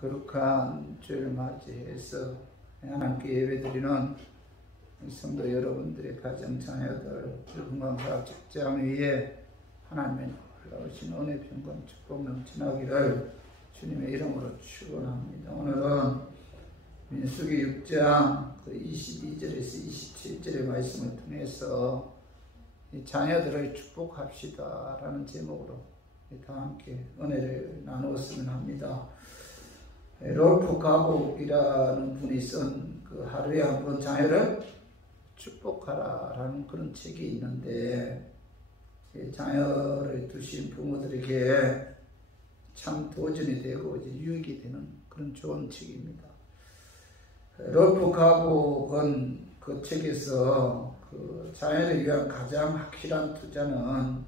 거룩한 주일을 맞이해서 하나님께 예배드리는 성도 여러분들의 가정 자녀들 건강과 직장 위에 하나님의 놀라우신 은혜 평강 축복 넘치나기를 주님의 이름으로 축원합니다. 오늘은 민수기 6장 22절에서 27절의 말씀을 통해서 자녀들을 축복합시다 라는 제목으로 다 함께 은혜를 나누었으면 합니다. 롤프 가복이라는 분이 쓴 그 하루에 한 번 자녀를 축복하라 라는 그런 책이 있는데, 자녀를 두신 부모들에게 참 도전이 되고 이제 유익이 되는 그런 좋은 책입니다. 롤프 가복은 그 책에서 그 자녀를 위한 가장 확실한 투자는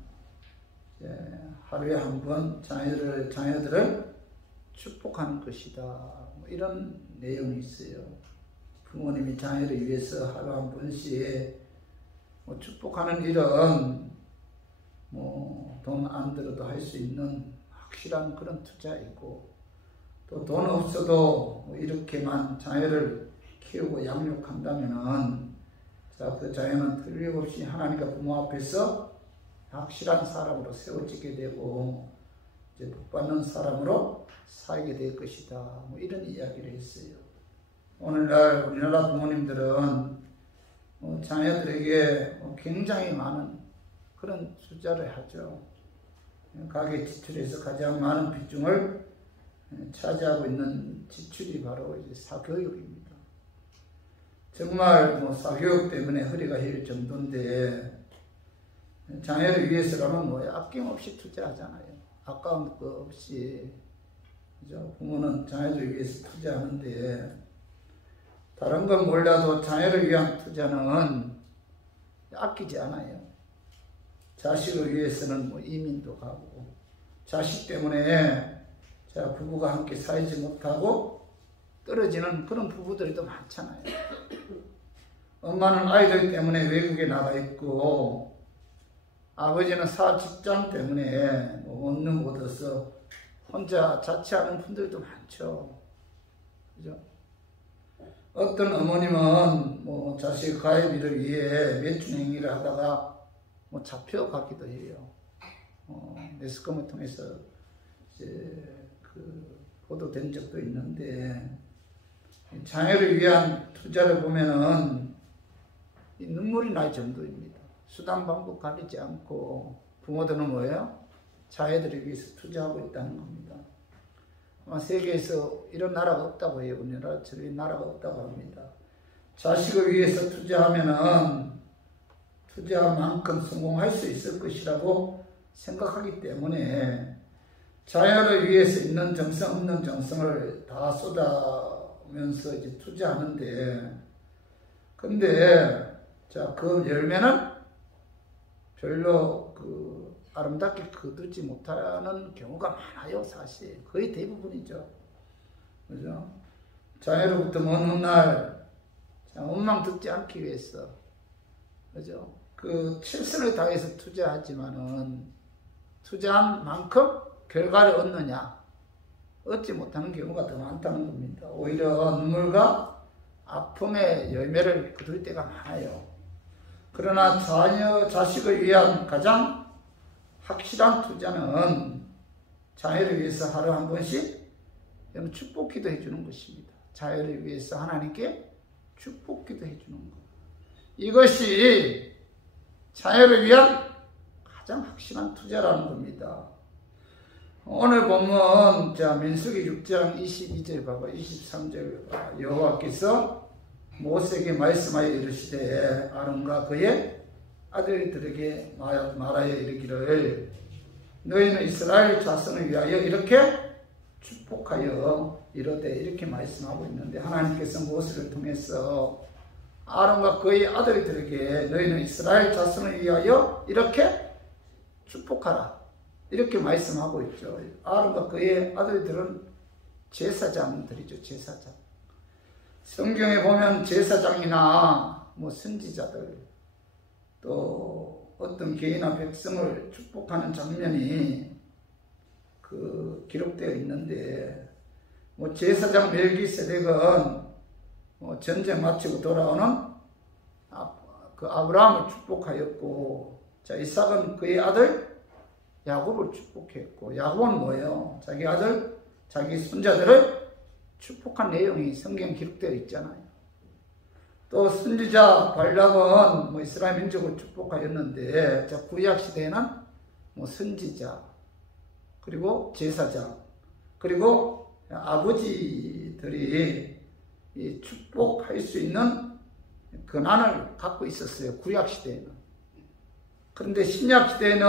하루에 한 번 자녀들을 축복하는 것이다, 뭐 이런 내용이 있어요. 부모님이 자녀를 위해서 하루 한 번씩 뭐 축복하는 일은 뭐 돈 안 들어도 할 수 있는 확실한 그런 투자이고, 또 돈 없어도 뭐 이렇게만 자녀를 키우고 양육한다면은 그 자녀는 틀림없이 하나님과 부모 앞에서 확실한 사람으로 세워지게 되고 이제 복받는 사람으로 살게 될 것이다, 뭐 이런 이야기를 했어요. 오늘날 우리나라 부모님들은 자녀들에게 굉장히 많은 그런 투자를 하죠. 가계 지출에서 가장 많은 비중을 차지하고 있는 지출이 바로 이제 사교육입니다. 정말 뭐 사교육 때문에 허리가 휘을 정도인데, 자녀를 위해서라면 뭐 아낌없이 투자하잖아요. 아까운 거 없이. 그죠? 부모는 자녀를 위해서 투자하는데, 다른 건 몰라도 자녀를 위한 투자는 아끼지 않아요. 자식을 위해서는 뭐 이민도 가고, 자식 때문에 부부가 함께 살지 못하고 떨어지는 그런 부부들이 더 많잖아요. 엄마는 아이들 때문에 외국에 나가 있고, 아버지는 직장 때문에 원룸 얻어서 혼자 자취하는 분들도 많죠. 그죠? 어떤 어머님은 뭐 자식 가입비를 위해 매춘 행위를 하다가 뭐 잡혀가기도 해요. 매스컴을 통해서 이제 보도된 적도 있는데, 자녀를 위한 투자를 보면은 눈물이 날 정도입니다. 수단 방법 가리지 않고 부모들은 뭐예요? 자녀들을 위해서 투자하고 있다는 겁니다. 세계에서 이런 나라가 없다고 해요. 우리나라처럼 이 나라가 없다고 합니다. 자식을 위해서 투자하면은 투자한 만큼 성공할 수 있을 것이라고 생각하기 때문에 자녀를 위해서 있는 정성 없는 정성을 다 쏟아면서 이제 투자하는데, 근데 그 열매는 별로 아름답게 거두지 못하는 경우가 많아요. 사실 거의 대부분이죠. 그죠? 자녀로부터 먼 훗날 원망 듣지 않기 위해서, 그죠? 최선을 다해서 투자하지만은 투자한 만큼 결과를 얻느냐, 얻지 못하는 경우가 더 많다는 겁니다. 오히려 눈물과 아픔의 열매를 거둘 때가 많아요. 그러나 자식을 위한 가장 확실한 투자는 자녀를 위해서 하루 한 번씩 축복 기도해 주는 것입니다. 자녀를 위해서 하나님께 축복 기도해 주는 것. 이것이 자녀를 위한 가장 확실한 투자라는 겁니다. 오늘 본문 민수기 6장 22절 봐봐, 23절 여호와께서 모세에게 말씀하여 이르시되 아론과 그의 아들들에게 말하여 이르기를 너희는 이스라엘 자손을 위하여 이렇게 축복하여 이르되, 이렇게 말씀하고 있는데, 하나님께서 모세를 통해서 아론과 그의 아들들에게 너희는 이스라엘 자손을 위하여 이렇게 축복하라, 이렇게 말씀하고 있죠. 아론과 그의 아들들은 제사장들이죠. 제사장. 성경에 보면 제사장이나 뭐 선지자들, 또 어떤 개인이나 백성을 축복하는 장면이 기록되어 있는데, 제사장 멜기세덱은 전쟁 마치고 돌아오는 그 아브라함을 축복하였고, 자, 이삭은 그의 아들 야곱을 축복했고, 야곱은 뭐예요? 자기 아들, 자기 손자들을 축복한 내용이 성경 기록되어 있잖아요. 또 선지자 발락은 이스라엘 민족을 축복하였는데, 자, 구약 시대에는 선지자, 그리고 제사장, 그리고 아버지들이 이 축복할 수 있는 권한을 갖고 있었어요. 구약 시대에는. 그런데 신약 시대에는,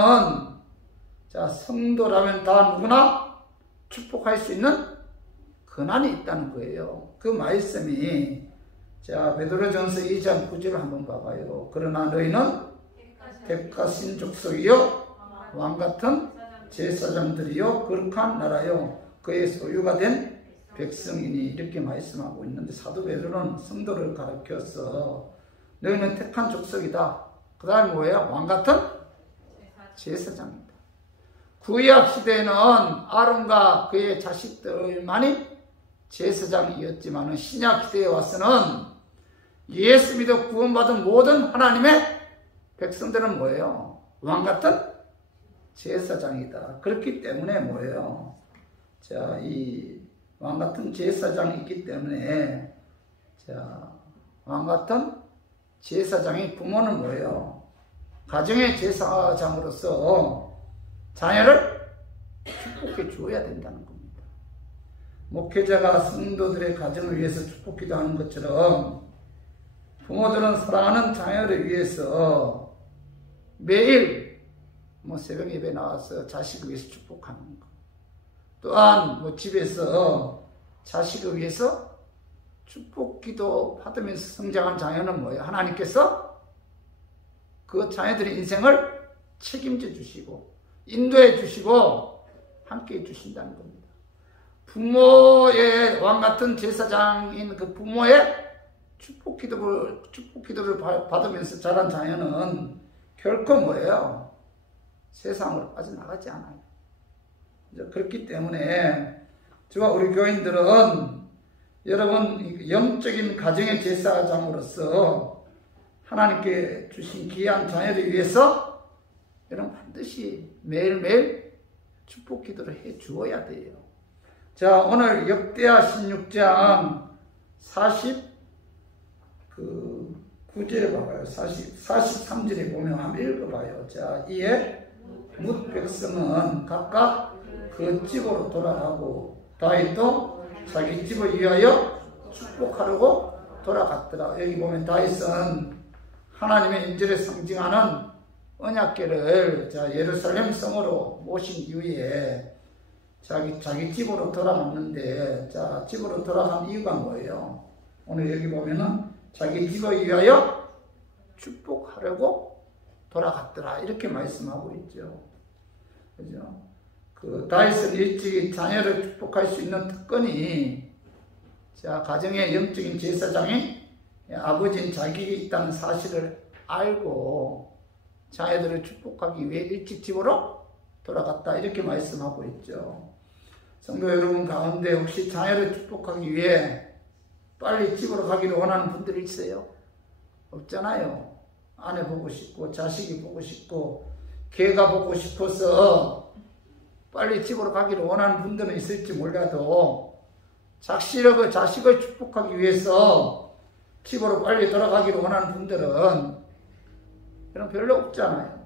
자, 성도라면 다 누구나 축복할 수 있는 권한이 있다는 거예요. 그 말씀이, 자, 베드로전서 2장 9절을 한번 봐봐요. 그러나 너희는 택하신 족속이요 왕같은 제사장들이요 거룩한 나라요 그의 소유가 된 백성이니, 이렇게 말씀하고 있는데, 사도 베드로는 성도를 가르쳐서 너희는 택한 족속이다. 그 다음에 뭐예요? 왕같은 제사장이다. 구약 시대에는 아론과 그의 자식들만이 제사장이었지만, 신약 시대에 와서는 예수 믿어 구원받은 모든 하나님의 백성들은 뭐예요? 왕같은 제사장이다. 그렇기 때문에 뭐예요? 자, 이 왕같은 제사장이 있기 때문에, 자, 왕같은 제사장의 부모는 뭐예요? 가정의 제사장으로서 자녀를 축복해 주어야 된다는 겁니다. 목회자가 성도들의 가정을 위해서 축복 기도하는 것처럼, 부모들은 사랑하는 자녀를 위해서 매일 새벽 예배 나와서 자식을 위해서 축복하는 것. 또한 집에서 자식을 위해서 축복 기도 받으면서 성장한 자녀는 뭐예요? 하나님께서 그 자녀들의 인생을 책임져 주시고 인도해 주시고 함께 해 주신다는 겁니다. 부모의 왕같은 제사장인 그 부모의 축복 기도를 받으면서 자란 자녀는 결코 뭐예요? 세상으로 빠져나가지 않아요. 그렇기 때문에 저와 우리 교인들은, 여러분 영적인 가정의 제사장으로서 하나님께 주신 귀한 자녀를 위해서 여러분 반드시 매일매일 축복 기도를 해 주어야 돼요. 자, 오늘 역대하 16장 49절에 봐봐요. 43절에 보면 한번 읽어봐요. 자, 이에 뭇 백성은 각각 그 집으로 돌아가고 다윗도 자기 집을 위하여 축복하려고 돌아갔더라. 여기 보면 다윗은 하나님의 인재를 상징하는 언약궤를 예루살렘 성으로 모신 이후에 자기 집으로 돌아갔는데, 자, 집으로 돌아간 이유가 뭐예요? 오늘 여기 보면은 자기 집을 위하여 축복하려고 돌아갔더라. 이렇게 말씀하고 있죠. 그죠? 그 다윗은 일찍이 자녀를 축복할 수 있는 특권이, 자, 가정의 영적인 제사장이 아버지인 자격이 있다는 사실을 알고 자녀들을 축복하기 위해 일찍 집으로 돌아갔다. 이렇게 말씀하고 있죠. 성도 여러분 가운데 혹시 자녀를 축복하기 위해 빨리 집으로 가기를 원하는 분들이 있어요? 없잖아요. 아내 보고 싶고 자식이 보고 싶고 개가 보고 싶어서 빨리 집으로 가기를 원하는 분들은 있을지 몰라도, 자식을 축복하기 위해서 집으로 빨리 돌아가기를 원하는 분들은 별로 없잖아요.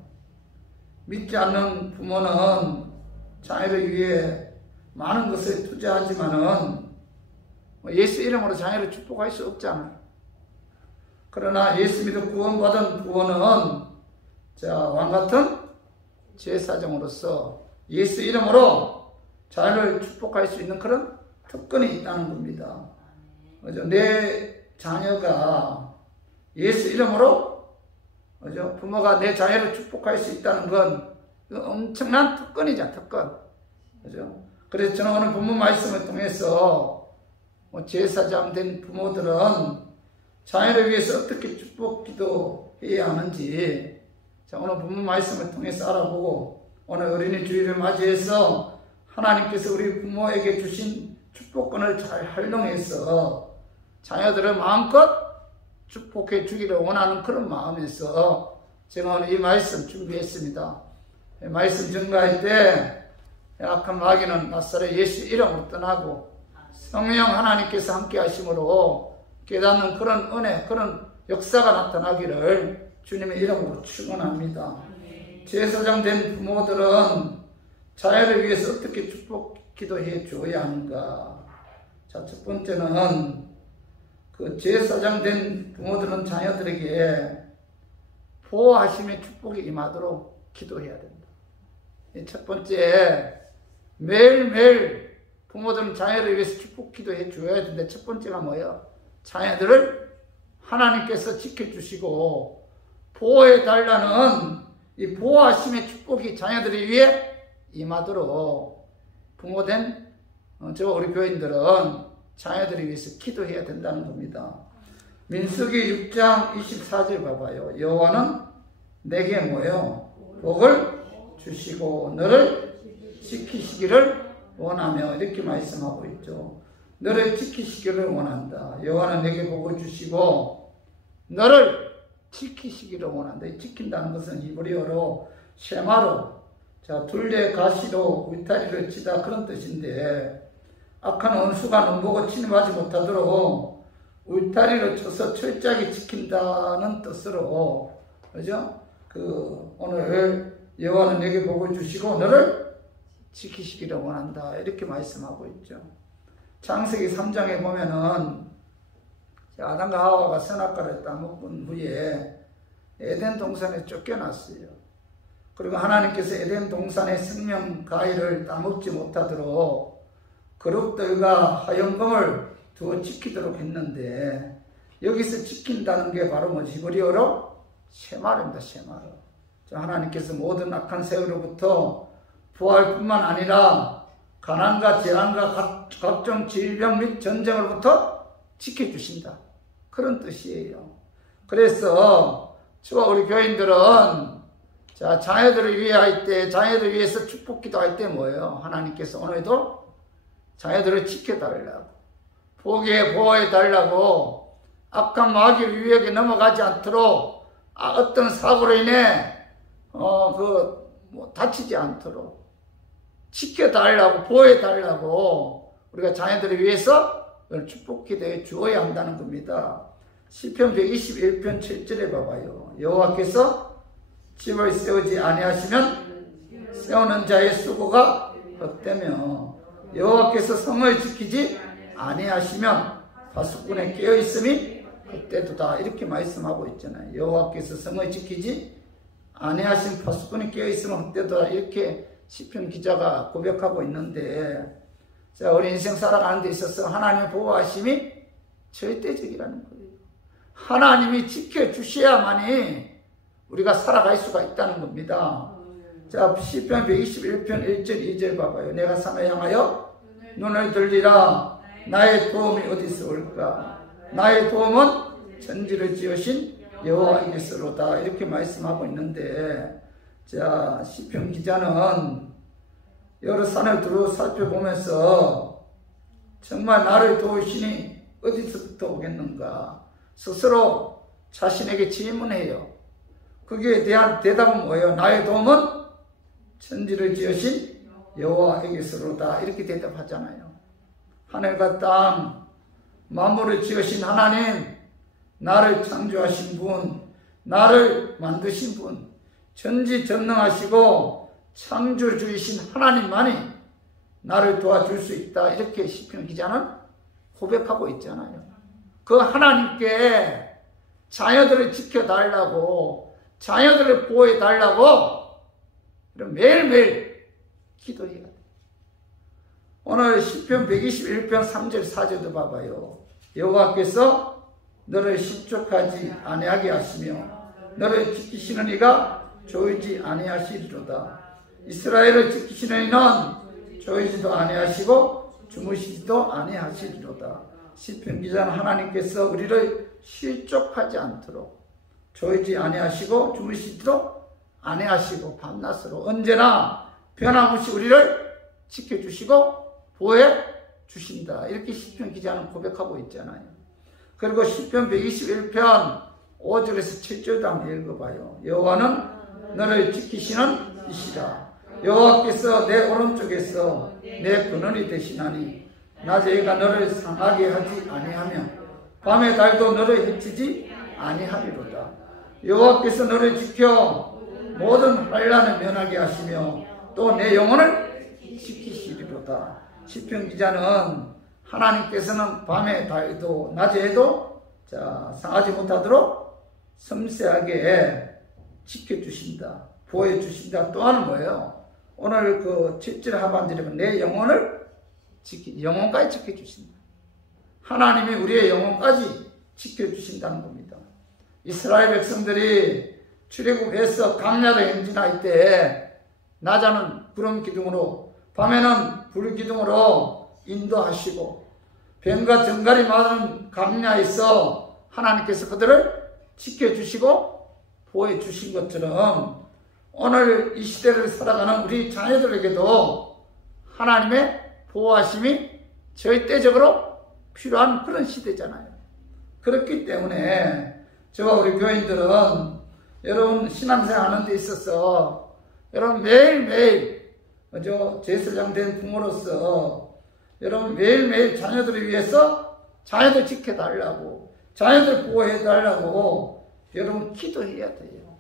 믿지 않는 부모는 자녀를 위해 많은 것을 투자하지만은 예수 이름으로 자녀를 축복할 수 없잖아요. 그러나 예수 믿어 구원받은 부모는, 자, 왕같은 제사장으로서 예수 이름으로 자녀를 축복할 수 있는 그런 특권이 있다는 겁니다. 그죠? 내 자녀가 예수 이름으로, 그죠? 부모가 내 자녀를 축복할 수 있다는 건 엄청난 특권이죠, 특권. 그죠? 그래서 저는 오늘 본문 말씀을 통해서 제사장 된 부모들은 자녀를 위해서 어떻게 축복 기도해야 하는지, 자, 오늘 본문 말씀을 통해서 알아보고, 오늘 어린이 주일을 맞이해서 하나님께서 우리 부모에게 주신 축복권을 잘 활용해서 자녀들을 마음껏 축복해 주기를 원하는 그런 마음에서 제가 오늘 이 말씀 준비했습니다. 말씀 증거할 때 악한 마귀는 나사렛 예수 이름으로 떠나고 성령 하나님께서 함께 하심으로 깨닫는 그런 은혜, 그런 역사가 나타나기를 주님의 이름으로 축원합니다. 제사장된 부모들은 자녀를 위해서 어떻게 축복 기도해 줘야 하는가? 자, 첫 번째는 그 제사장된 부모들은 자녀들에게 보호하심의 축복이 임하도록 기도해야 된다. 첫 번째, 매일매일 부모들은 자녀를 위해서 축복 기도해 줘야 되는데 첫 번째가 뭐예요? 자녀들을 하나님께서 지켜주시고 보호해 달라는 이 보호하심의 축복이 자녀들을 위해 임하도록 부모된 우리 교인들은 자녀들을 위해서 기도해야 된다는 겁니다. 민수기 6장 24절 봐봐요. 여호와는 내게 뭐예요? 복을 주시고 너를 지키시기를 원하며 이렇게 말씀하고 있죠. 너를 지키시기를 원한다. 여호와는 내게 복을 주시고 너를 지키시기를 원한다. 지킨다는 것은 히브리어로 쉐마로, 자, 둘레 가시로 울타리를 치다 그런 뜻인데 악한 원수가 넘보고 침입하지 못하도록 울타리를 쳐서 철저하게 지킨다는 뜻으로, 그죠? 오늘 여호와는 내게 복을 주시고 너를 지키시기를 원한다 이렇게 말씀하고 있죠. 창세기 3장에 보면은 아담과 하와가 선악과를 따먹은 후에 에덴 동산에 쫓겨났어요. 그리고 하나님께서 에덴 동산의 생명 과일을 따먹지 못하도록 그룹들과 화염검을 두어 지키도록 했는데 여기서 지킨다는 게 바로 뭐지? 히브리어로 쉐마르입니다. 쉐마르. 하나님께서 모든 악한 세로부터 부활 뿐만 아니라 가난과 재난과 각종 질병 및 전쟁으로부터 지켜주신다. 그런 뜻이에요. 그래서 저와 우리 교인들은 자녀들을 위해 할 때, 자녀들을 위해서 축복 기도할 때 뭐예요? 하나님께서 오늘도 자녀들을 지켜달라고, 보호해 달라고, 악한 마귀 위력에 넘어가지 않도록, 어떤 사고로 인해 다치지 않도록 지켜달라고, 보호해 달라고 우리가 자녀들을 위해서 축복 기도해 주어야 한다는 겁니다. 시편 121편 7절에 봐봐요. 여호와께서 집을 세우지 아니하시면 세우는 자의 수고가 헛되며 여호와께서 성을 지키지 아니하시면 파수꾼의 깨어있음이 헛되도다 이렇게 말씀하고 있잖아요. 여호와께서 성을 지키지 아니하신 파수꾼이 깨어있으면 헛되도다 이렇게 시편 기자가 고백하고 있는데, 자, 우리 인생 살아가는 데 있어서 하나님의 보호하심이 절대적이라는 거예요. 하나님이 지켜주셔야만이 우리가 살아갈 수가 있다는 겁니다. 자, 시편 121편 1절 2절 봐봐요. 내가 산을 향하여 눈을 들리라. 나의 도움이 어디서 올까? 나의 도움은 천지를 지으신 여호와이시로다 이렇게 말씀하고 있는데, 자, 시편 기자는 여러 산을 두루 살펴보면서 정말 나를 도우시니 어디서부터 오겠는가 스스로 자신에게 질문해요. 거기에 대한 대답은 뭐예요? 나의 도움은 천지를 지으신 여호와에게서로다 이렇게 대답하잖아요. 하늘과 땅 만물을 지으신 하나님, 나를 창조하신 분, 나를 만드신 분, 전지전능하시고 창조주이신 하나님만이 나를 도와줄 수 있다 이렇게 시편 기자는 고백하고 있잖아요. 그 하나님께 자녀들을 지켜달라고, 자녀들을 보호해달라고 매일매일 기도해야 돼. 오늘 시편 121편 3절 4절도 봐봐요. 여호와께서 너를 실족하지 아니하게 하시며 너를 지키시는 이가 조이지 아니하시리로다. 이스라엘을 지키시는 이는 조이지도 아니하시고 주무시지도 아니하시리로다. 시편 기자는 하나님께서 우리를 실족하지 않도록 조이지 아니하시고 주무시지도 아니하시고 밤낮으로 언제나 변함없이 우리를 지켜주시고 보호해 주신다. 이렇게 시편 기자는 고백하고 있잖아요. 그리고 시편 121편 5절에서 7절도 한번 읽어봐요. 여호와는 너를 지키시는 이시라. 여호와께서 내 오른쪽에서 내 그늘이 되시나니 낮에 해가 너를 상하게 하지 아니하며 밤의 달도 너를 해치지 아니하리로다. 여호와께서 너를 지켜 모든 환난을 면하게 하시며 또 내 영혼을 지키시리로다. 시편 기자는 하나님께서는 밤의 달도 낮에 해도 상하지 못하도록 섬세하게 지켜주신다, 보호해주신다. 또한 뭐예요? 오늘 그 7절 하반절에 내 영혼을 영혼까지 지켜주신다. 하나님이 우리의 영혼까지 지켜주신다는 겁니다. 이스라엘 백성들이 출애굽해서 광야를 행진할 때 낮에는 구름 기둥으로 밤에는 불 기둥으로 인도하시고 뱀과 정갈이 많은 광야에서 하나님께서 그들을 지켜주시고 보호해 주신 것처럼 오늘 이 시대를 살아가는 우리 자녀들에게도 하나님의 보호하심이 절대적으로 필요한 그런 시대잖아요. 그렇기 때문에 저와 우리 교인들은 여러분 신앙생활 하는 데 있어서 여러분 매일매일 제사장 된 부모로서 여러분 매일매일 자녀들을 위해서 자녀들 지켜달라고, 자녀들 보호해달라고 여러분 기도해야 돼요.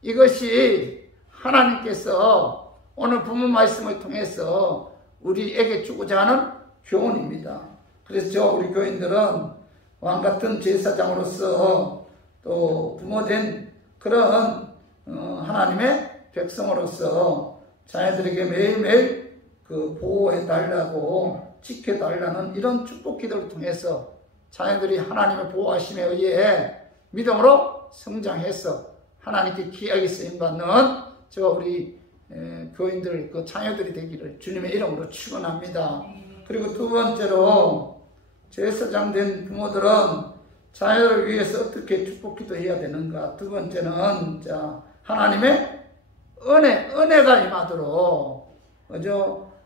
이것이 하나님께서 오늘 본문 말씀을 통해서 우리에게 주고자 하는 교훈입니다. 그래서 저 우리 교인들은 왕같은 제사장으로서 또 부모된 그런 하나님의 백성으로서 자녀들에게 매일매일 보호해달라고 지켜달라는 이런 축복 기도를 통해서 자녀들이 하나님의 보호하심에 의해 믿음으로 성장해서 하나님께 귀하게 쓰임받는 저와 우리 교인들 그 자녀들이 되기를 주님의 이름으로 축원합니다. 그리고 두 번째로 제사장 된 부모들은 자녀를 위해서 어떻게 축복 기도해야 되는가. 두 번째는 하나님의 은혜가 임하도록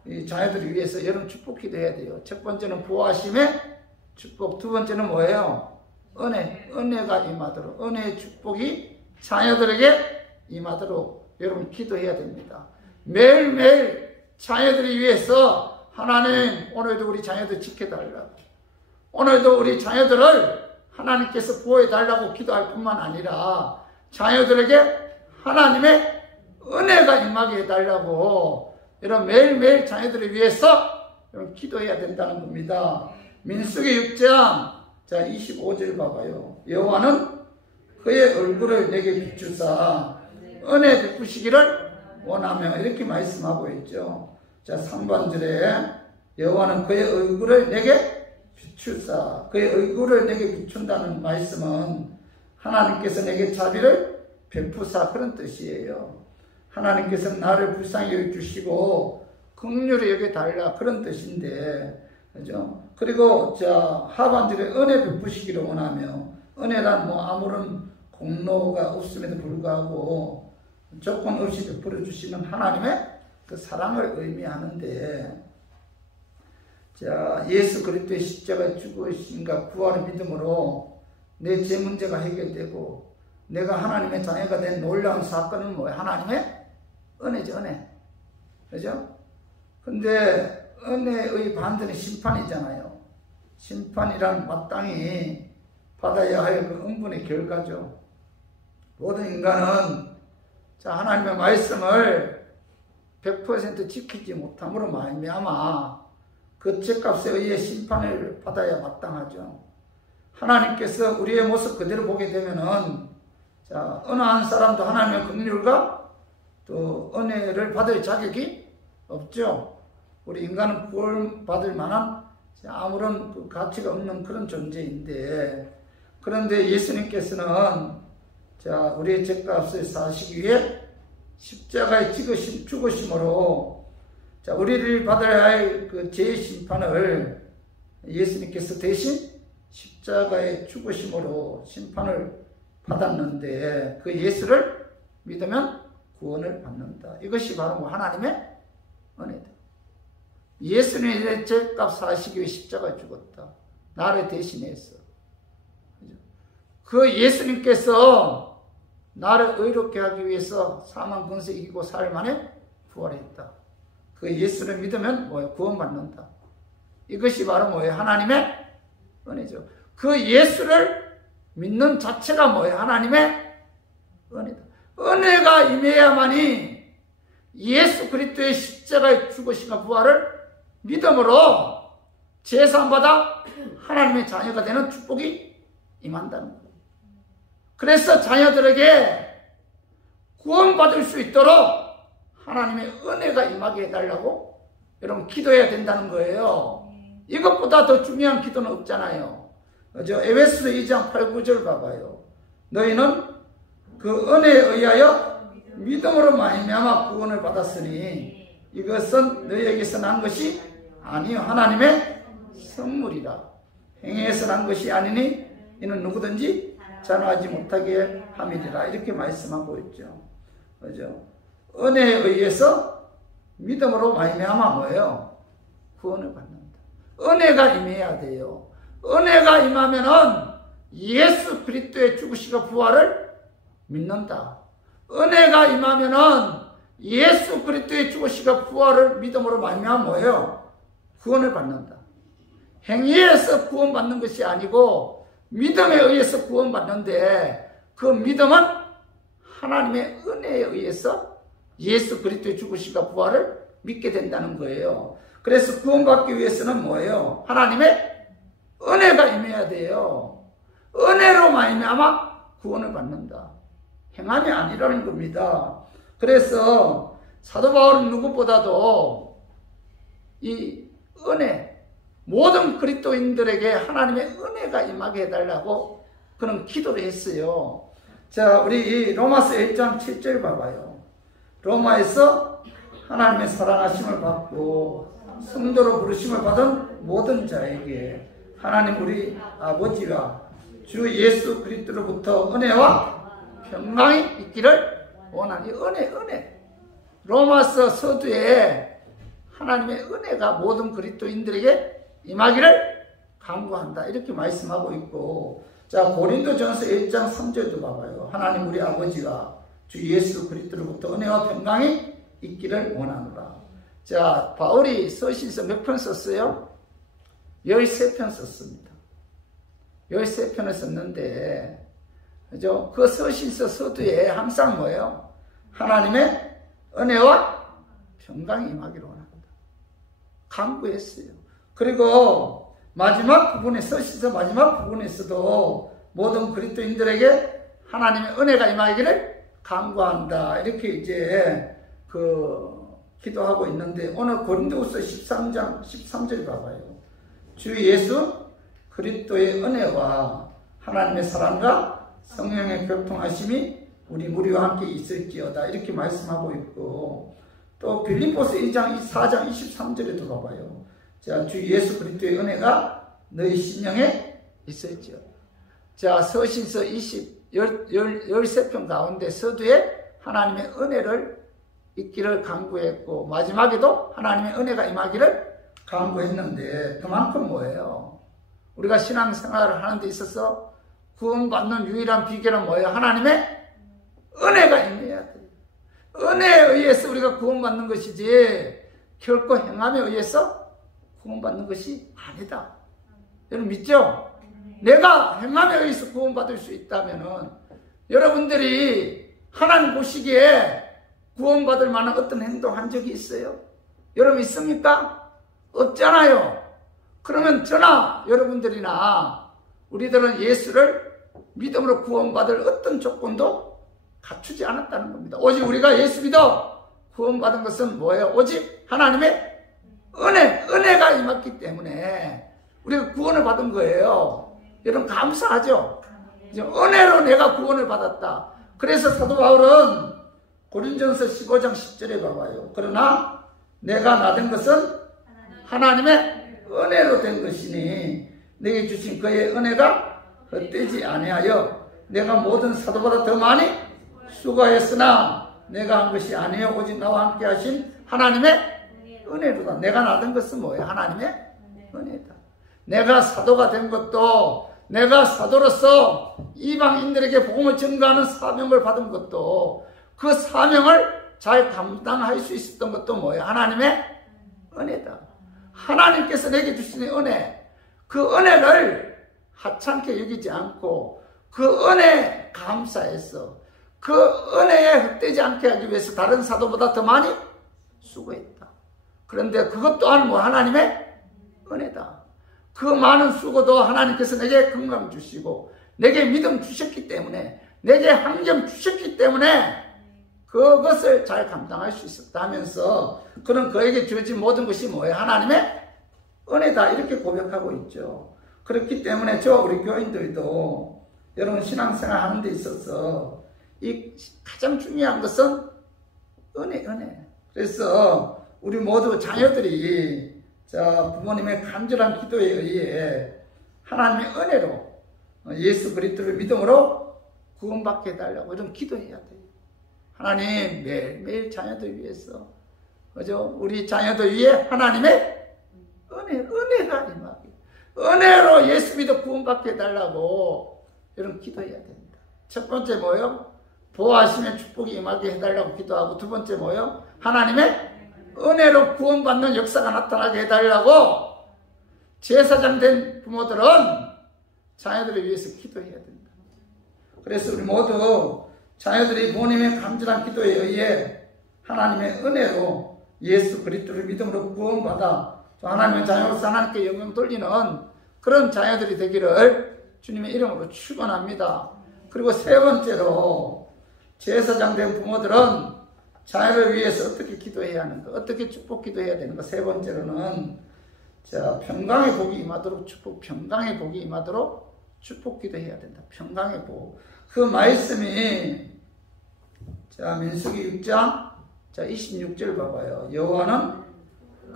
이 자녀들을 위해서 여러분 축복 기도해야 돼요. 첫 번째는 보호하심의 축복, 두 번째는 뭐예요? 은혜가 임하도록, 은혜의 축복이 자녀들에게 임하도록 여러분 기도해야 됩니다. 매일매일 자녀들을 위해서 하나님 오늘도 우리 자녀들 지켜달라고, 오늘도 우리 자녀들을 하나님께서 보호해달라고 기도할 뿐만 아니라 자녀들에게 하나님의 은혜가 임하게 해달라고 여러분 매일매일 자녀들을 위해서 여러분 기도해야 된다는 겁니다. 민수기 6장 25절 봐봐요. 여호와는 그의 얼굴을 내게 비추사 은혜 베푸시기를 원하며 이렇게 말씀하고 있죠. 3번절에 여호와는 그의 얼굴을 내게 비추사, 그의 얼굴을 내게 비춘다는 말씀은 하나님께서 내게 자비를 베푸사 그런 뜻이에요. 하나님께서 나를 불쌍히 여겨주시고 긍휼히 여겨달라 그런 뜻인데, 그죠? 그리고 하반절에 은혜 베푸시기를 원하며, 은혜란 아무런 공로가 없음에도 불구하고 조건 없이 베풀어 주시는 하나님의 그 사랑을 의미하는데, 예수 그리스도의 십자가 죽으심과 부활의 믿음으로 내 죄 문제가 해결되고 내가 하나님의 자녀가 된 놀라운 사건은 뭐예요? 하나님의 은혜죠, 은혜. 그죠? 근데 은혜의 반대는 심판이잖아요. 심판이란 마땅히 받아야 할 그 응분의 결과죠. 모든 인간은 하나님의 말씀을 100% 지키지 못함으로 말미암아 그 죄값에 의해 심판을 받아야 마땅하죠. 하나님께서 우리의 모습 그대로 보게 되면은 어느 한 사람도 하나님의 긍휼과 또 은혜를 받을 자격이 없죠. 우리 인간은 구원받을 만한 아무런 그 가치가 없는 그런 존재인데, 그런데 예수님께서는 우리의 죄값을 사시기 위해 십자가에 죽으심으로 우리를 받아야 할 그 죄의 심판을 예수님께서 대신 십자가에 죽으심으로 심판을 받았는데, 그 예수를 믿으면 구원을 받는다. 이것이 바로 하나님의 은혜다. 예수님이 내 죄값 사시기 위해 십자가에 죽었다. 나를 대신해서. 그 예수님께서 나를 의롭게 하기 위해서 사망 권세 이기고 사흘 만에 부활했다. 그 예수를 믿으면 뭐예요? 구원받는다. 이것이 바로 뭐예요? 하나님의 은혜죠. 그 예수를 믿는 자체가 뭐예요? 하나님의 은혜다. 은혜가 임해야만이 예수 그리스도의 십자가의 죽으심과 부활을 믿음으로 제사함받아 하나님의 자녀가 되는 축복이 임한다는 거예요. 그래서 자녀들에게 구원받을 수 있도록 하나님의 은혜가 임하게 해달라고 여러분 기도해야 된다는 거예요. 이것보다 더 중요한 기도는 없잖아요. 에베소서 2장 8, 9절 봐봐요. 너희는 그 은혜에 의하여 믿음으로 말미암아 구원을 받았으니 이것은 너희에게서 난 것이 아니요 하나님의 선물이라. 행위에서 난 것이 아니니 이는 누구든지 자랑하지 못하게 함이니라. 이렇게 말씀하고 있죠. 그죠? 은혜에 의해서 믿음으로 말미암아 뭐예요? 구원을 받는다. 은혜가 임해야 돼요. 은혜가 임하면은 예수 그리스도의 죽으시고 부활을 믿는다. 은혜가 임하면은 예수 그리스도의 죽으시고 부활을 믿음으로 말미암아 뭐예요? 구원을 받는다. 행위에서 구원받는 것이 아니고 믿음에 의해서 구원받는데 그 믿음은 하나님의 은혜에 의해서 예수 그리스도의 죽으시고 부활을 믿게 된다는 거예요. 그래서 구원받기 위해서는 뭐예요? 하나님의 은혜가 임해야 돼요. 은혜로 말미암아 구원을 받는다. 행함이 아니라는 겁니다. 그래서 사도 바울은 누구보다도 이 은혜, 모든 그리스도인들에게 하나님의 은혜가 임하게 해달라고 그는 기도를 했어요. 자, 우리 로마서 1장 7절 봐봐요. 로마에서 하나님의 사랑하심을 받고 성도로 부르심을 받은 모든 자에게 하나님 우리 아버지가 주 예수 그리스도로부터 은혜와 평강이 있기를 원하니. 은혜. 로마서 서두에 하나님의 은혜가 모든 그리스도인들에게 임하기를 간구한다. 이렇게 말씀하고 있고, 자, 고린도전서 1장 3절도 봐봐요. 하나님 우리 아버지가 주 예수 그리스도로부터 은혜와 평강이 있기를 원하노라. 자, 바울이 서신서 몇 편 썼어요? 13편 썼습니다. 13편을 썼는데, 그죠? 그 서신서 서두에 항상 뭐예요? 하나님의 은혜와 평강이 임하기를 원합니다. 간구했어요. 그리고 마지막 부분에, 서신서 마지막 부분에서도 모든 그리스도인들에게 하나님의 은혜가 임하기를 간구한다. 이렇게 이제 기도하고 있는데, 오늘 고린도후서 13장 13절 봐봐요. 주 예수 그리스도의 은혜와 하나님의 사랑과 성령의 교통하심이 우리 무리와 함께 있을지어다. 이렇게 말씀하고 있고, 또 빌립보서 2장 4장 23절에도 봐봐요. 자, 주 예수 그리스도의 은혜가 너희 심령에 있을지어다. 자, 서신서 13편 가운데 서두에 하나님의 은혜를 있기를 간구했고, 마지막에도 하나님의 은혜가 임하기를 간구했는데, 그만큼 뭐예요? 우리가 신앙생활을 하는 데 있어서 구원받는 유일한 비결은 뭐예요? 하나님의 은혜가 임해야 돼요. 은혜에 의해서 우리가 구원받는 것이지 결코 행함에 의해서 구원받는 것이 아니다. 여러분 믿죠? 내가 행함에 의해서 구원받을 수 있다면은 여러분들이 하나님 보시기에 구원받을 만한 어떤 행동한 적이 있어요? 여러분 있습니까? 없잖아요. 그러면 저나 여러분들이나 우리들은 예수를 믿음으로 구원받을 어떤 조건도 갖추지 않았다는 겁니다. 오직 우리가 예수 믿어 구원받은 것은 뭐예요? 오직 하나님의 은혜가 임했기 때문에 우리가 구원을 받은 거예요. 여러분 감사하죠? 은혜로 내가 구원을 받았다. 그래서 사도 바울은 고린전서 15장 10절에 봐봐요. 그러나 내가 나된 것은 하나님의 은혜로 된 것이니 내게 주신 그의 은혜가 헛되지 아니하여 내가 모든 사도보다 더 많이 수고했으나 내가 한 것이 아니요 오직 나와 함께 하신 하나님의 은혜로다. 내가 낳은 것은 뭐예요? 하나님의 은혜다. 내가 사도가 된 것도, 내가 사도로서 이방인들에게 복음을 전가하는 사명을 받은 것도, 그 사명을 잘 감당할 수 있었던 것도 뭐예요? 하나님의 은혜다. 하나님께서 내게 주시는 은혜, 그 은혜를 하찮게 여기지 않고 그 은혜에 감사해서 그 은혜에 헛되지 않게 하기 위해서 다른 사도보다 더 많이 수고했다. 그런데 그것 또한 뭐 하나님의 은혜다. 그 많은 수고도 하나님께서 내게 건강 주시고 내게 믿음 주셨기 때문에, 내게 환경 주셨기 때문에 그것을 잘 감당할 수 있었다 하면서 그는 그에게 주어진 모든 것이 뭐예요? 하나님의 은혜다. 이렇게 고백하고 있죠. 그렇기 때문에 저와 우리 교인들도 여러분 신앙생활 하는 데 있어서 이 가장 중요한 것은 은혜. 그래서 우리 모두 자녀들이 부모님의 간절한 기도에 의해 하나님의 은혜로 예수 그리스도를 믿음으로 구원받게 해달라고 좀 기도해야 돼요. 하나님 매일매일 자녀들 위해서, 그죠? 우리 자녀들 위해 하나님의 은혜가 임하게, 은혜로 예수 믿어 구원받게 해달라고 여러분 기도해야 됩니다. 첫 번째 뭐요? 보호하시면 축복이 임하게 해달라고 기도하고, 두 번째 뭐요? 하나님의 은혜로 구원받는 역사가 나타나게 해달라고 제사장 된 부모들은 자녀들을 위해서 기도해야 된다. 그래서 우리 모두 자녀들이 부모님의 간절한 기도에 의해 하나님의 은혜로 예수 그리스도를 믿음으로 구원받아 하나님의 자녀로서 하나님께 영광 돌리는 그런 자녀들이 되기를 주님의 이름으로 축원합니다. 그리고 세 번째로 제사장 된 부모들은 자녀를 위해서 어떻게 기도해야 하는가, 어떻게 축복 기도해야 되는가. 세 번째로는 평강의 복이 임하도록 평강의 복이 임하도록 축복 기도해야 된다. 평강의 복. 그 말씀이 민수기 6장 26절 봐봐요. 여호와는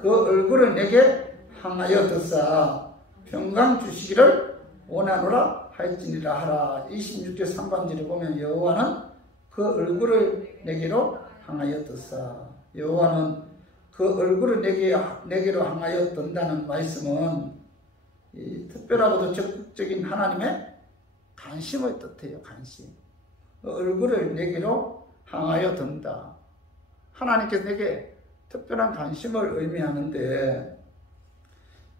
그 얼굴을 내게 향하여 드사 평강 주시기를 원하노라 할지니라 하라. 26절 3반절에 보면 여호와는 그 얼굴을 내게로 향하여 드사, 여호와는 그 얼굴을 내게로 향하여 든다는 말씀은 특별하고도 적극적인 하나님의 관심을 뜻해요. 관심. 그 얼굴을 내게로 향하여 든다. 하나님께서 내게 특별한 관심을 의미하는데,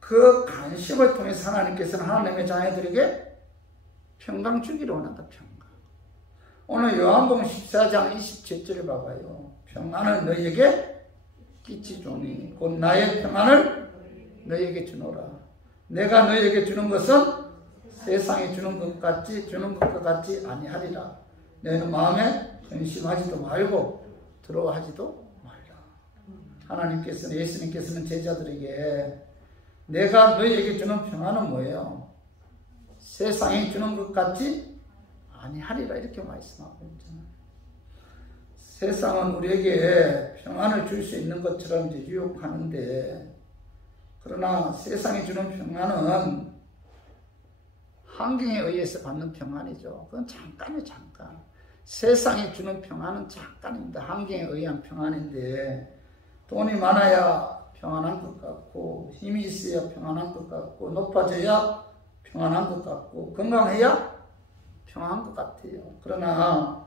그 관심을 통해서 하나님께서는 하나님의 자녀들에게 평강 주기를 원한다. 평강. 오늘 요한복음 14장 27절을 봐봐요. 평안을 너희에게 끼치노니 곧 나의 평안을 너희에게 주노라. 내가 너희에게 주는 것은 세상에 주는 것 같지 아니하리라. 너희는 마음에 근심하지도 말고 두려워하지도 말라. 예수님께서는 제자들에게 내가 너희에게 주는 평안은 뭐예요? 세상에 주는 것 같지 아니하리라. 이렇게 말씀하고 있잖아요. 세상은 우리에게 평안을 줄 수 있는 것처럼 이제 유혹하는데, 그러나 세상이 주는 평안은 환경에 의해서 받는 평안이죠. 그건 잠깐이에요. 잠깐. 세상이 주는 평안은 잠깐입니다. 환경에 의한 평안인데, 돈이 많아야 평안한 것 같고, 힘이 있어야 평안한 것 같고, 높아져야 평안한 것 같고, 건강해야 평안한 것 같아요. 그러나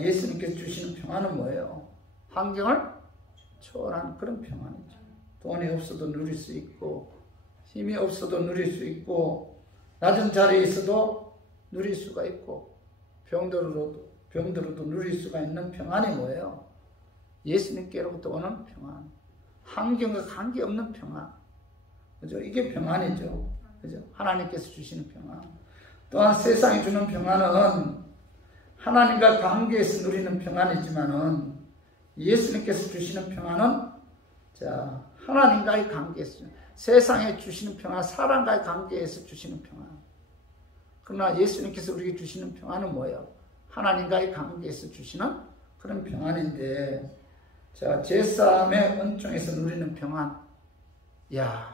예수님께서 주시는 평안은 뭐예요? 환경을 초월한 그런 평안이죠. 돈이 없어도 누릴 수 있고, 힘이 없어도 누릴 수 있고, 낮은 자리에 있어도 누릴 수가 있고, 병들어도 누릴 수가 있는 평안이 뭐예요? 예수님께로부터 오는 평안. 환경과 관계없는 평안. 그죠? 이게 평안이죠. 그죠? 하나님께서 주시는 평안. 또한 세상이 주는 평안은 하나님과 관계에서 누리는 평안이지만은, 예수님께서 주시는 평안은 하나님과의 관계에서, 세상에 주시는 평안, 사람과의 관계에서 주시는 평안. 그러나 예수님께서 우리에게 주시는 평안은 뭐예요? 하나님과의 관계에서 주시는 그런 평안인데, 제싸움의 은총에서 누리는 평안.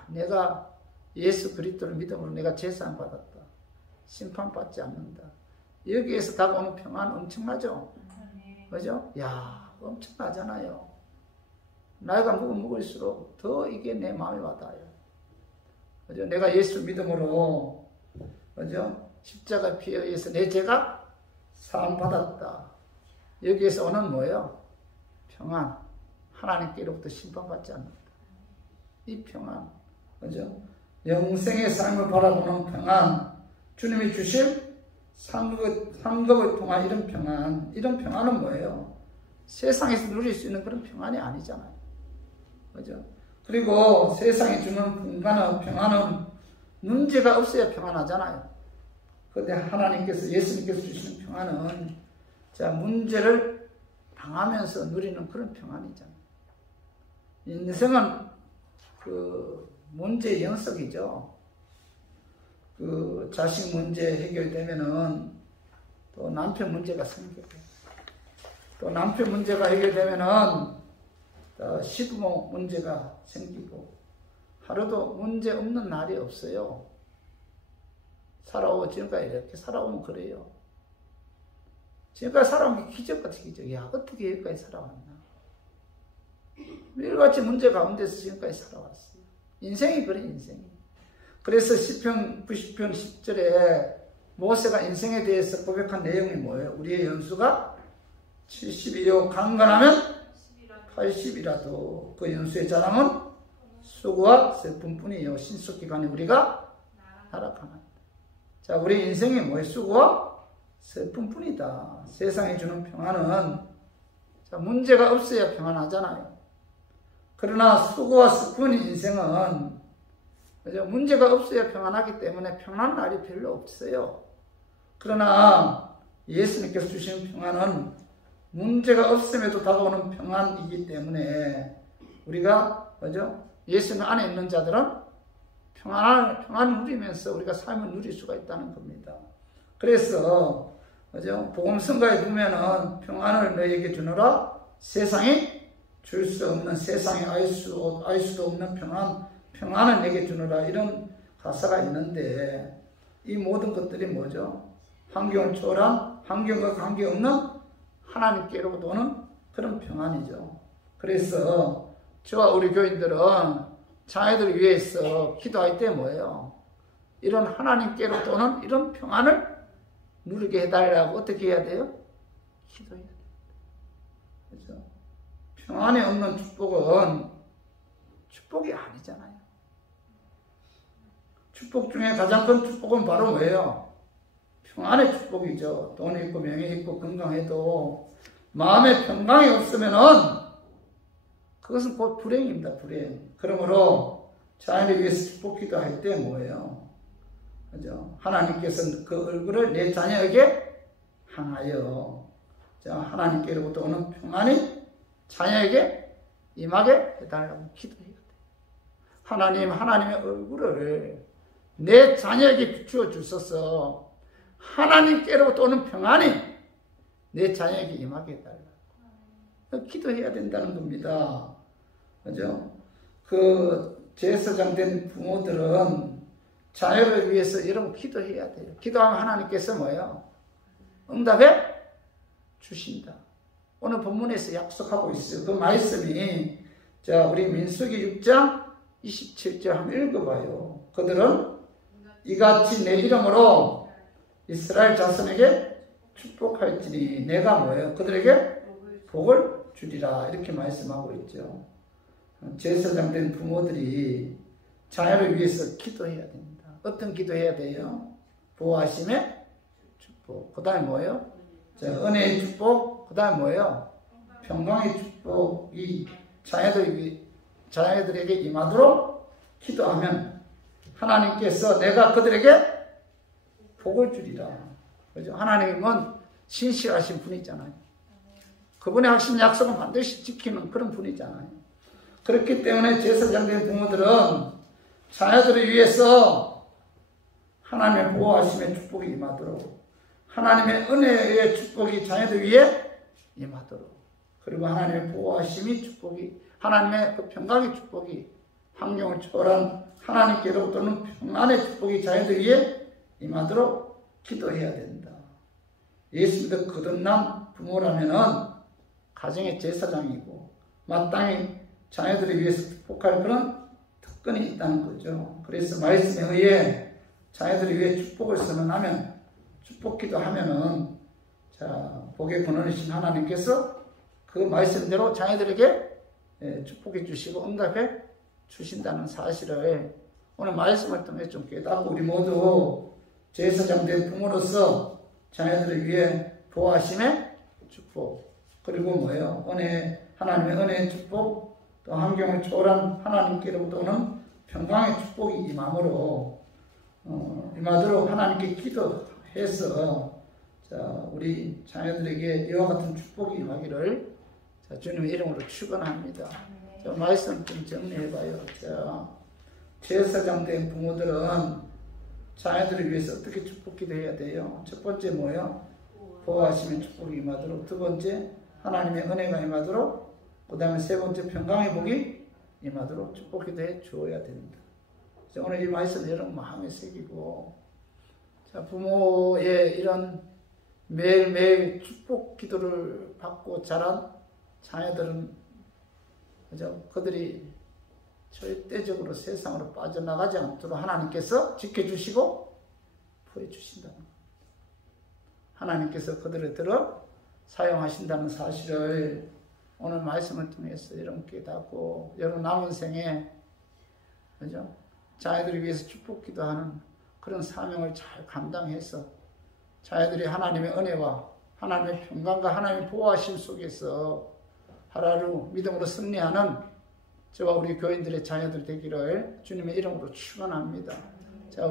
내가 예수 그리스도를 믿음으로 내가 제사함 받았다. 심판받지 않는다. 여기에서 다가오는 평안 엄청나죠? 그죠? 엄청나잖아요. 나이가 먹을수록 더 이게 내 마음에 와닿아요. 그죠? 내가 예수 믿음으로, 그죠? 십자가 피에 의해서 내 죄가 사함받았다. 여기에서 오는 뭐예요? 평안. 하나님께로부터 심판받지 않는다. 이 평안. 그죠? 영생의 삶을 바라보는 평안. 주님이 주실 상급을 통한 이런 평안. 이런 평안은 뭐예요? 세상에서 누릴 수 있는 그런 평안이 아니잖아요. 그죠? 그리고 세상이 주는 평안은 문제가 없어야 평안하잖아요. 그런데 하나님께서, 예수님께서 주시는 평안은 자, 문제를 당하면서 누리는 그런 평안이잖아요. 인생은 그 문제의 연속이죠. 그 자식 문제 해결되면은 또 남편 문제가 생겨요. 또 남편 문제가 해결되면은 또 시부모 문제가 생기고, 하루도 문제 없는 날이 없어요. 지금까지 이렇게 살아오면 그래요. 지금까지 살아온 게 기적같이 기적이야. 어떻게 여기까지 살아왔나? 매일같이 문제 가운데서 지금까지 살아왔어요. 인생이 그래, 인생이. 그래서 시편 90편 10절에 모세가 인생에 대해서 고백한 내용이 뭐예요? 우리의 연수가 70이요 강건하면 80이라도 그 연수의 자랑은 수고와 슬픔뿐이요 신속기간에 우리가 나락하나이다. 자, 우리 인생이 뭐예요? 수고와 슬픔뿐이다. 세상이 주는 평안은 자, 문제가 없어야 평안하잖아요. 그러나 수고와 슬픈 인생은 그죠? 문제가 없어야 평안하기 때문에 평안한 날이 별로 없어요. 그러나 예수님께서 주시는 평안은 문제가 없음에도 다가오는 평안이기 때문에 우리가 그죠? 예수님 안에 있는 자들은 평안을 누리면서 우리가 삶을 누릴 수가 있다는 겁니다. 그래서 그죠? 복음성가에 보면은 평안을 너에게 주노라 세상이 줄 수 없는, 세상에 알 수도 없는 평안을 내게 주노라, 이런 가사가 있는데, 이 모든 것들이 뭐죠? 환경을 초월한, 환경과 관계없는 하나님께로부터 오는 그런 평안이죠. 그래서 저와 우리 교인들은 자녀들을 위해서 기도할 때 뭐예요? 이런 하나님께로부터 오는 이런 평안을 누리게 해달라고 어떻게 해야 돼요? 기도해야 돼요. 그렇죠? 평안에 없는 축복은 축복이 아니잖아요. 축복 중에 가장 큰 축복은 바로 뭐예요? 평안의 축복이죠. 돈이 있고 명예 있고 건강해도 마음의 평강이 없으면은 그것은 곧 불행입니다. 불행. 그러므로 자녀를 위해서 축복 기도할 때 뭐예요? 그죠? 하나님께서는 그 얼굴을 내 자녀에게 향하여 하나님께로부터 오는 평안이 자녀에게 임하게 해달라고 기도해야 돼요. 하나님의 얼굴을 내 자녀에게 비추어 주셔서 하나님께로부터 오는 평안이 내 자녀에게 임하게 해달라고 기도해야 된다는 겁니다. 그죠? 그 제사장된 부모들은 자녀를 위해서 여러분 기도해야 돼요. 기도하면 하나님께서 뭐예요? 응답해 주신다. 오늘 본문에서 약속하고 있어요. 그 말씀이 우리 민수기 6장 27절 한번 읽어봐요. 그들은 이같이 내 이름으로 이스라엘 자손에게 축복할지니 내가 뭐예요? 그들에게 복을 주리라, 이렇게 말씀하고 있죠. 제사장된 부모들이 자녀를 위해서 기도해야 됩니다. 어떤 기도해야 돼요? 보호하심의 축복. 그 다음에 뭐예요? 은혜의 축복. 그 다음에 뭐예요? 평강의 축복이 자녀들에게 임하도록 기도하면 하나님께서 내가 그들에게 복을 주리라. 그죠? 하나님은 신실하신 분이잖아요. 그분의 하신 약속은 반드시 지키는 그런 분이잖아요. 그렇기 때문에 제사장된 부모들은 자녀들을 위해서 하나님의 보호하심의 축복이 임하도록, 하나님의 은혜의 축복이 자녀들 위에 임하도록, 그리고 하나님의 보호하심의 축복이, 하나님의 그 평강의 축복이, 환경을 초월한 하나님께로부터는 평안의 축복이 자녀들 위에 임하도록 기도해야 된다. 예수 믿어 거듭난 부모라면은 가정의 제사장이고 마땅히 자녀들을 위해서 축복할 그런 특권이 있다는 거죠. 그래서 말씀에 의해 자녀들을 위해 축복을 선언하면, 축복기도 하면은, 자, 복의 근원이신 하나님께서 그 말씀대로 자녀들에게 축복해 주시고 응답해 주신다는 사실을 오늘 말씀을 통해 좀 깨닫고 우리 모두 제사장된 부모로서 자녀들을 위해 보호하심의 축복, 그리고 뭐예요? 은혜, 하나님의 은혜의 축복, 또 환경을 초월한 하나님께로부터 오는 평강의 축복이 임함으로 임하도록 하나님께 기도해서 자, 우리 자녀들에게 이와 같은 축복이 임하기를 자, 주님의 이름으로 축원합니다. 자, 말씀 좀 정리해봐요. 자, 제사장 된 부모들은 자녀들을 위해서 어떻게 축복 기도해야 돼요? 첫 번째 뭐예요? 보호하시면 축복이 임하도록, 두 번째 하나님의 은혜가 임하도록, 그 다음에 세 번째 평강의 복이 임하도록 축복 기도해 주어야 됩니다. 오늘 이 말씀 여러분 마음에 새기고, 자, 부모의 이런 매일매일 축복 기도를 받고 자란 자녀들은 그죠? 그들이 절대적으로 세상으로 빠져나가지 않도록 하나님께서 지켜주시고 보여주신다는 것. 하나님께서 그들을 들어 사용하신다는 사실을 오늘 말씀을 통해서 여러분 깨닫고 여러분 남은 생에 그죠? 자녀들을 위해서 축복 기도하는 그런 사명을 잘 감당해서 자녀들이 하나님의 은혜와 하나님의 평강과 하나님의 보호하심 속에서 하루하루 믿음으로 승리하는 저와 우리 교인들의 자녀들 되기를 주님의 이름으로 축원합니다. 자,